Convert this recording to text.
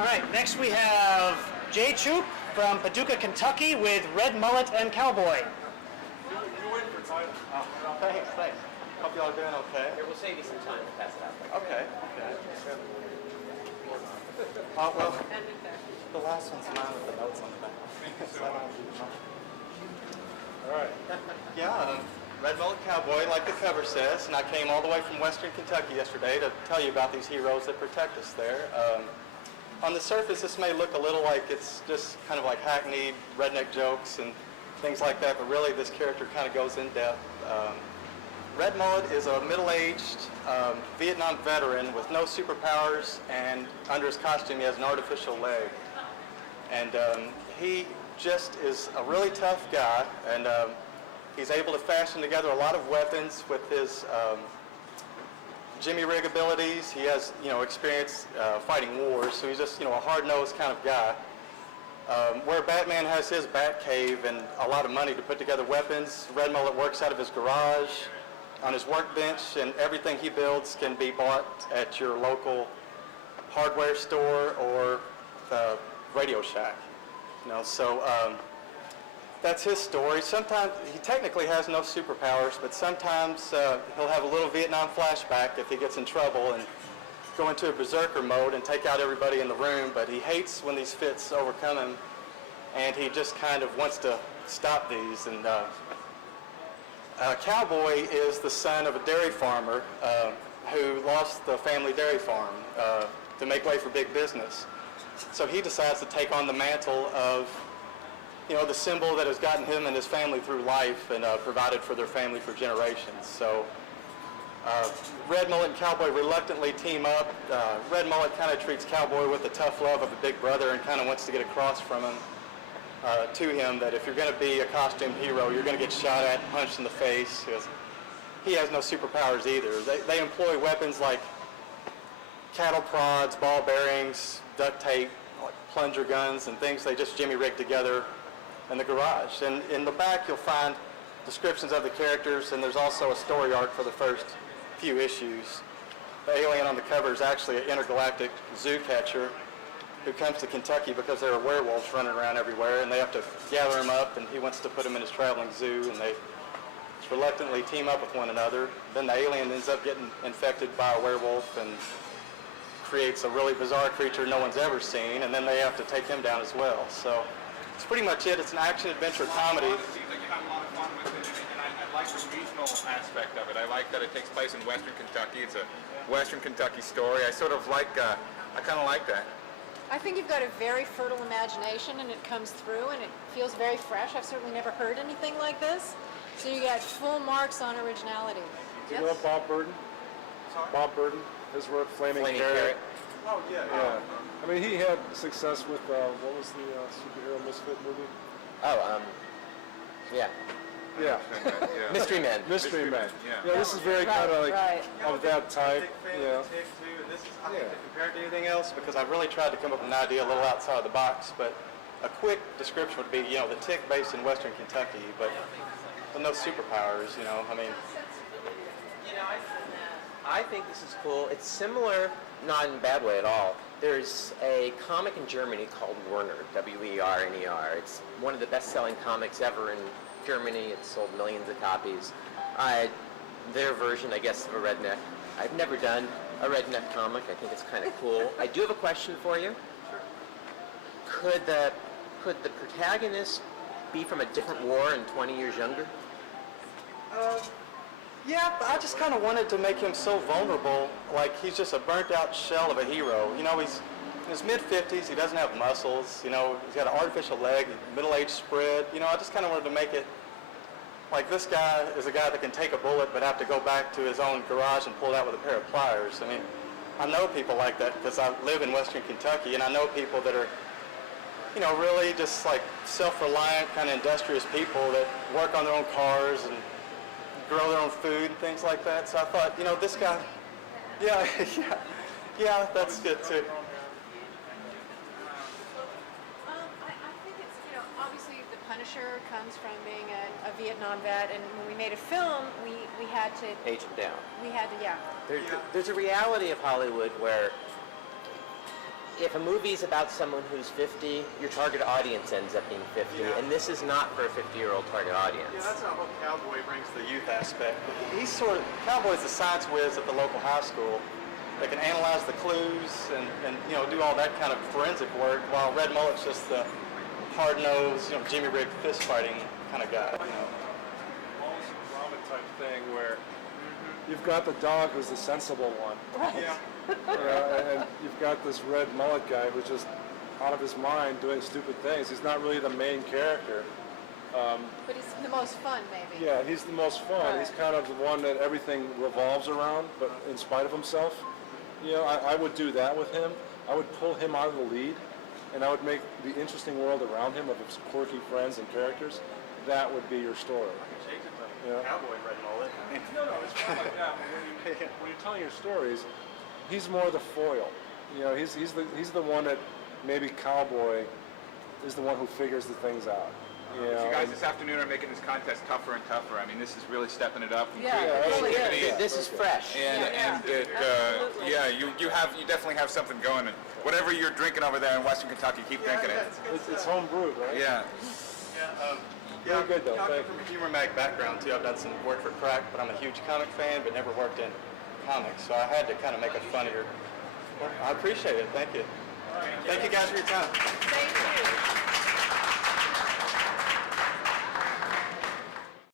All right, next we have Jay Chuppe from Paducah, Kentucky with Red Mullet and Cow Boy. You're waiting for title. Oh, thanks. Hope y'all are doing okay. Here, we'll save you some time to pass it out. Okay. Oh, well, the last one's mine with the notes on the back. All right. Yeah, Red Mullet Cowboy, like the cover says, and I came all the way from Western Kentucky yesterday to tell you about these heroes that protect us there. On the surface, this may look a little like it's just kind of like hackneyed redneck jokes and things like that, but really this character kind of goes in depth. Red Mullet is a middle-aged Vietnam veteran with no superpowers, and under his costume he has an artificial leg. And he just is a really tough guy, and he's able to fashion together a lot of weapons with his jimmy rig abilities. He has, experience fighting wars, so he's just, a hard-nosed kind of guy. Where Batman has his bat cave and a lot of money to put together weapons, Red Mullet works out of his garage, on his workbench, and everything he builds can be bought at your local hardware store or the Radio Shack. So that's his story. Sometimes he technically has no superpowers, but sometimes he'll have a little Vietnam flashback if he gets in trouble and go into a berserker mode and take out everybody in the room. But he hates when these fits overcome him, and he just kind of wants to stop these. And Cowboy is the son of a dairy farmer who lost the family dairy farm to make way for big business. So he decides to take on the mantle of, the symbol that has gotten him and his family through life and provided for their family for generations. So Red Mullet and Cowboy reluctantly team up. Red Mullet kind of treats Cowboy with the tough love of a big brother and kind of wants to get across from him. To him that if you're going to be a costume hero, you're going to get shot at, punched in the face. He has no superpowers either. They employ weapons like cattle prods, ball bearings, duct tape, like plunger guns, and things they just jimmy rig together in the garage. And in the back you'll find descriptions of the characters, and there's also a story arc for the first few issues. The alien on the cover is actually an intergalactic zoo catcher who comes to Kentucky because there are werewolves running around everywhere, and they have to gather him up, and he wants to put him in his traveling zoo, and they reluctantly team up with one another. Then the alien ends up getting infected by a werewolf and creates a really bizarre creature no one's ever seen, and then they have to take him down as well. So it's pretty much it. It's an action-adventure comedy. It seems like you have a lot of fun with it, and I like the regional aspect of it. I like that it takes place in Western Kentucky. It's a Western Kentucky story. I kind of like that. I think you've got a very fertile imagination, and it comes through, and it feels very fresh. I've certainly never heard anything like this. So you got full marks on originality. Do you know Bob Burden? Sorry? Bob Burden, his work, Flaming Carrot. Oh, yeah. I mean, he had success with, what was the superhero misfit movie? Yeah. Yeah. Mystery Men. Mystery Men. Yeah. This is very kind of like of that type. Yeah. Tick too, and this is, I think, compared to anything else, because I've really tried to come up with an idea a little outside of the box, but a quick description would be, the Tick based in Western Kentucky, but no superpowers, I mean. I think this is cool. It's similar, not in a bad way at all. There's a comic in Germany called Werner, W-E-R-N-E-R. It's one of the best-selling comics ever in Germany. It's sold millions of copies. Their version, I guess, of a redneck. I've never done a redneck comic. I think it's kind of cool. I do have a question for you. Could the protagonist be from a different war and 20 years younger? Yeah, but I just kind of wanted to make him so vulnerable, like he's just a burnt-out shell of a hero. He's in his mid-50s, he doesn't have muscles, he's got an artificial leg, middle-aged spread. I just kind of wanted to make it like this guy is a guy that can take a bullet but have to go back to his own garage and pull it out with a pair of pliers. I mean, I know people like that because I live in Western Kentucky, and I know people that are, really just like self-reliant, kind of industrious people that work on their own cars and grow their own food and things like that. So I thought, this guy, yeah, that's good too. I think it's, obviously the Punisher comes from being a Vietnam vet, and when we made a film, we had to Age him down. We had to, There's a reality of Hollywood where if a movie's about someone who's 50, your target audience ends up being 50, Yeah. and this is not for a 50-year-old target audience. Yeah, that's how Mullet Cowboy brings the youth aspect. He's sort of, Cowboy's the science whiz at the local high school that can analyze the clues and do all that kind of forensic work, while Red Mullet's just the hard-nosed, Jimmy-rigged fist-fighting kind of guy. Almost a drama type thing where you've got the dog who's the sensible one. Yeah. And you've got this red mullet guy who's just out of his mind doing stupid things. He's not really the main character. But he's the most fun, maybe. Yeah, he's the most fun. Right. He's kind of the one that everything revolves around, but in spite of himself. I would do that with him. I would pull him out of the lead, and I would make the interesting world around him of his quirky friends and characters. That would be your story. Yeah. Cowboy Red Mullet. No, it's not like that. But when you're telling your stories, he's more the foil. He's the one that maybe Cowboy is the one who figures the things out. You guys this afternoon are making this contest tougher and tougher. I mean, this is really stepping it up. And Yeah, it really creativity. is. This is fresh. And it, you definitely have something going. And whatever you're drinking over there in Western Kentucky, keep drinking it. It's home brewed, right? Yeah. Very good, though. I'm Thank from a humor mag background too. I've done some work for Crack, but I'm a huge comic fan, but never worked in comics, so I had to kind of make it funnier. Well, I appreciate it. Thank you. Thank you guys for your time. Thank you.